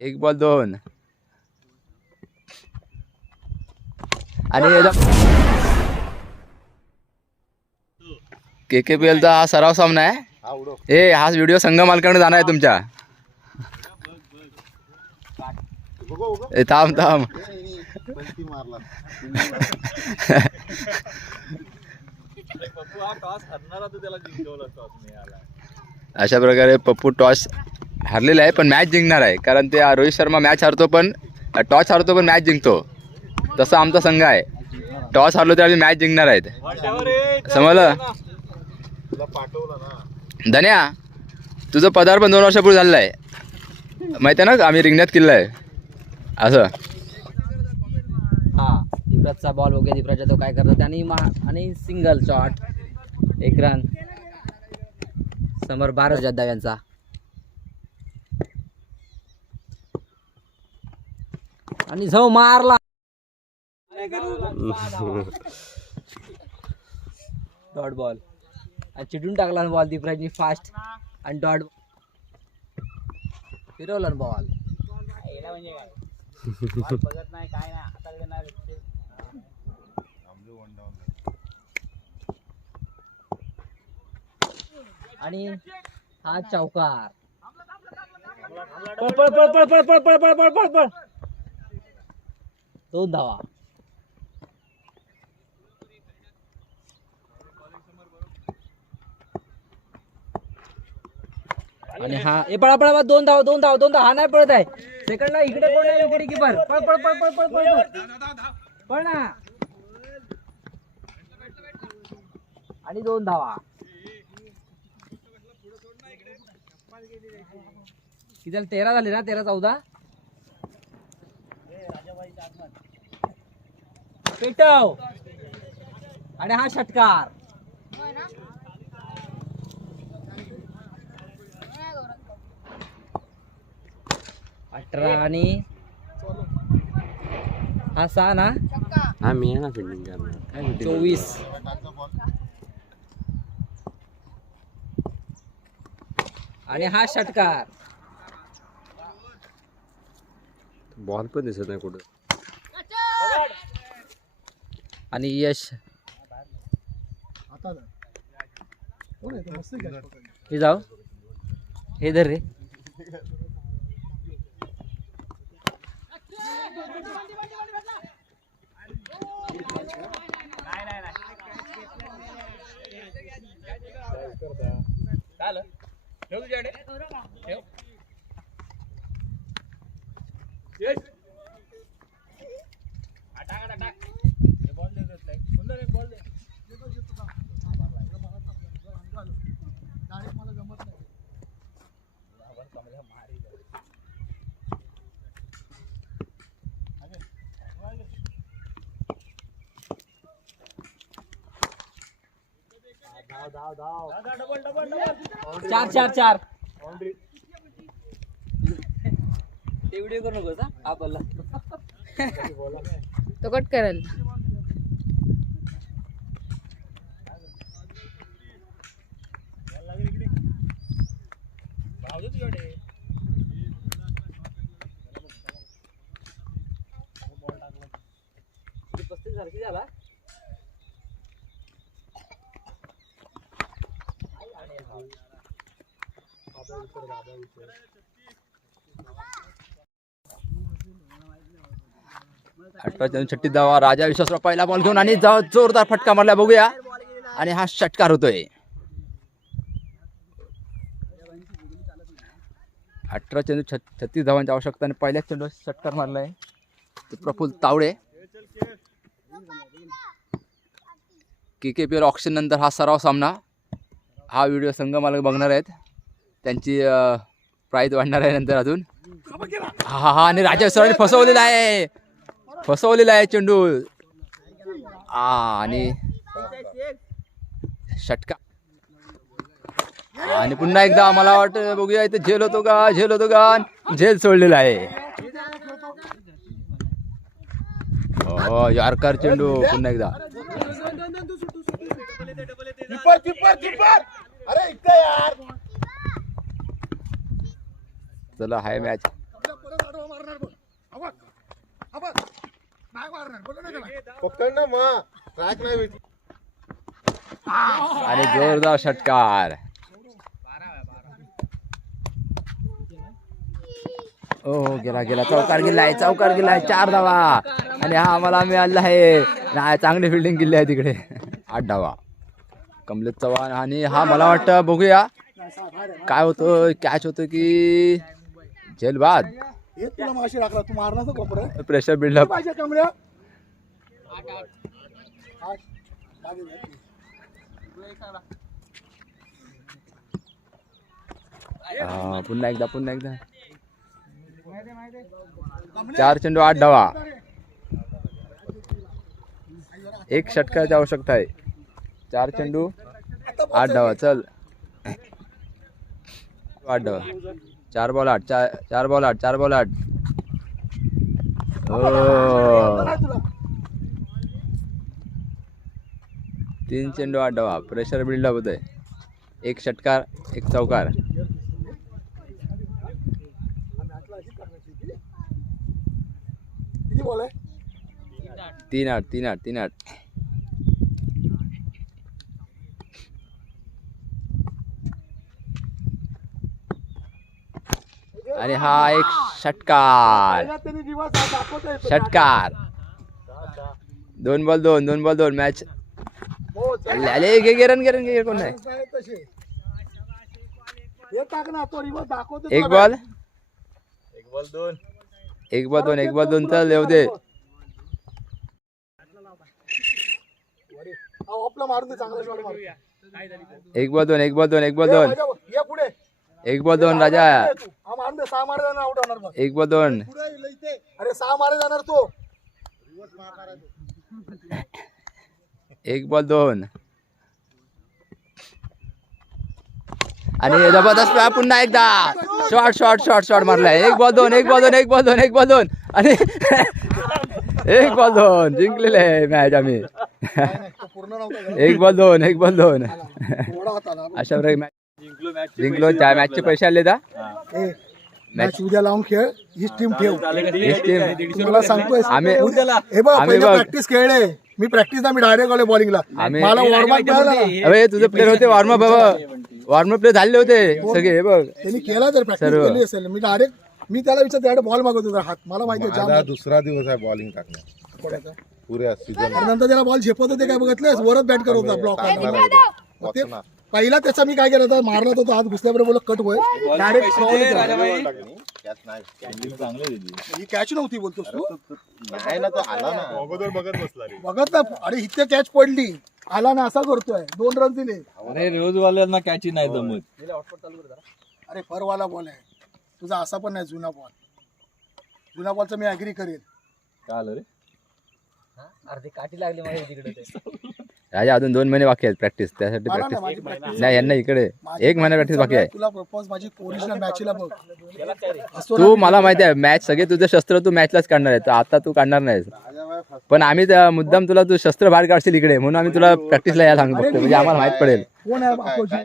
एक बॉल दोन आणि के के पी एलचा हा सराव सामना आहे हा उडो ए हा व्हिडिओ संघ मालकाकडे जाणार आहे तुमच्या बघू बघू ए थांब थांब अशा प्रकारे पप्पू टॉस हरलेलं आहे पण मॅच जिंकणार आहे. कारण ते रोहित शर्मा मॅच हरतो पण टॉस हरतो पण मॅच जिंकतो. तसा आमचा संघ आहे. टॉस हरलो तर आम्ही मॅच जिंकणार आहेत. समजलं? तुला धन्या तुझं पदार्पण दोन वर्षापूर्वी झालेलं आहे. माहिती आहे ना आम्ही रिंगण्यात किल्ला आहे. असं. हा दिवराजचा बॉल वगैरे दिवराजचा तो काय करतो आणि मा आणि सिंगल शॉट एक रन समोर बारा जाधव यांचा आणि झव मारला. डॉट बॉल आणि चिटून टाकला बॉल दीपराजनी फास्ट आणि डॉट फिरवला बॉल आणि हा चौकार. पळ, पळ, पळ, पळ, पळ, पळ, पळ, पळ, पळ, पळ, तो दवा आणि हा ए पळा पळा दोन धाव दोन धाव दोन धाव. हा नाही पळत आहे. सेकंड ला इकडे कोण आहे इकडे किपर पळ पळ पळ पळ पळ पळ. पळ ना. आणि दोन धावा. किती झाले? तेरा झाले ना तेरा चौदा? पेटव. आणि हा षटकार. अठरा आणि हा सहा ना? हा मी आहे ना फिल्डिंग चोवीस. आणि हा षटकार. बॉल पण दिसत नाही कुठं. आणि यश. हे जाऊ. हे धर रे. चार चार चार. ते व्हिडिओ करू नकोस हा? बोला तो कट करेल. पस्तीस सारखी झाला? छट्टी धावा राजा विश्वासराव पहिला बॉल घेऊन आणि जोरदार फटका मारला बघूया. आणि हा षटकार होतोय. अठरा चेंडू छत- छत्तीस धावांची आवश्यकता आणि पहिल्याच चेंडू षटकार मारलाय. ते Praful Tawde. K K P L option नंतर हा सराव सामना. हा व्हिडिओ संघ मला बघणार आहेत. त्यांची प्राईज वाढणार आहे नंतर अजून. हा हा हा आणि राजा विश्वासरावने फसवलेला आहे. फसवलेला आहे चेंडू. आ आणि षटका आणि पुन्हा एकदा आम्हाला वाट बघूया इथे झेल होतो का झेल होतो का झेल सोडलेला आहे. हो यारकार चेंडू पुन्हा एकदा. चला हाय मॅच आणि जोरदार षटकार. ओ गेला गेला. चौकार गेलाय चौकार गेलाय चार धावा. आणि हा आम्हाला मिळाला आहे. नाही चांगली फिल्डिंग केली आहे तिकडे. आठ धावा. कमलेश चव्हाण आणि हा मला वाटतं बघूया. काय होतं कॅच होतं की जेलबाद. हे प्रेशर बिल्डअप पुन्हा एकदा पुन्हा एकदा. चार चेंडू आठ धावा एक षटकाची आवश्यकता आहे. चार चेंडू आठ धावा चल. आठ धावा चार बॉल आठ. चार चार बॉल आठ. चार बॉल आठ. हो तीन चेंडू आठ धावा प्रेशर बिल्डअप होत आहे एक षटकार एक चौकार. किती बॉल आहे? तीन आठ तीन आठ तीन आठ. आणि हा एक षटकार. षटकार. दोन बॉल दोन दोन बॉल दोन मॅच हो, चल. अरे घे घे रन घे रन घे कोण नाही. हे एक बॉल एक बॉल दोन. एक बॉल दोन एक बॉल दोन तर येऊ दे एक बॉल दोन एक बॉल दोन. एक ये दोन एक बॉल दोन राजा. एक बॉल दोन. अरे सहा मारे जाणार तो. एक बॉल दोन. आणि जबरदस्त पुन्हा एकदा. शॉर्ट शॉर्ट शॉर्ट शॉर्ट मारलाय. एक बॉल दोन एक बॉल दोन एक बॉल दोन एक बॉल दोन. आणि एक बॉल दोन. जिंकलेले आहे मॅच आम्ही. एक बॉल दोन एक बॉल दोन. अशा प्रकारे मॅच जिंकलो त्या मॅचचे पैसे आले का मॅच उद्या लावून खेळ. हीच टीम ठेव. This team- तुम्हाला सांगतोय. आम्ही हे बघ. प्रॅक्टिस खेळले मी प्रॅक्टिस ना मी डायरेक्ट आलो बॉलिंगला मला वॉर्मअप. अरे तुझे प्लेअर होते वॉर्मअप वॉर्मअप प्लेअर झाले होते सगळे हे बघ. त्यांनी केला तर प्रॅक्टिस सर्व. केली असेल. मी डायरेक्ट मी त्याला विचार बॉल मागवत होता हात. मला माहिती आहे, माझा जाम दुसरा दिवस आहे बॉलिंग टाकण्यात. पडायचा. पुऱ्या सीझन आणि नंतर त्याला बॉल झेपत होते काय बघितलंस वरच बॅट करत होता ब्लॉक ते पहिला त्याचा मी काय केलं होतं मारला तो हात घुसल्याबरोबर बोललो कट होय. डायरेक्ट ही कॅच नव्हती बोलतोस तू? नाही ना तो आला ना. अगोदर बघत बसला रे. बघत ना अरे इथे कॅच पडली. आला ना असा करतोय. दोन रन दिले. अरे रोजवाल्यांना कॅची नाही जमत. अरे फरवाला बॉल आहे. तुझा असा पण नाही जुना बॉल जुना बॉलचा मी अग्री करेल काय आलं रे? अर्धी काठी लागली माझ्या तिकडे ते. राजा अजून दोन महिने बाकी आहेत प्रॅक्टिस त्यासाठी मला ना प्रॅक्टिस माझी प्रॅक्टिस नाही यांना इकडे. एक महिना प्रॅक्टिस बाकी आहे. तुला प्रपोज माझी ओरिजिनल मॅचला बघ. असतो तू मला माहिती आहे मॅच सगळे तुझे शस्त्र तू मॅचलाच काढणार आहे. तर आता तू काढणार नाहीस. पण आम्ही त्या मुद्दाम तुला तू शस्त्र बाहेर काढशील इकडे म्हणून आम्ही तुला प्रॅक्टिसला यायला सांगतो फक्त. म्हणजे आम्हाला माहीत पडेल. कोण आहे?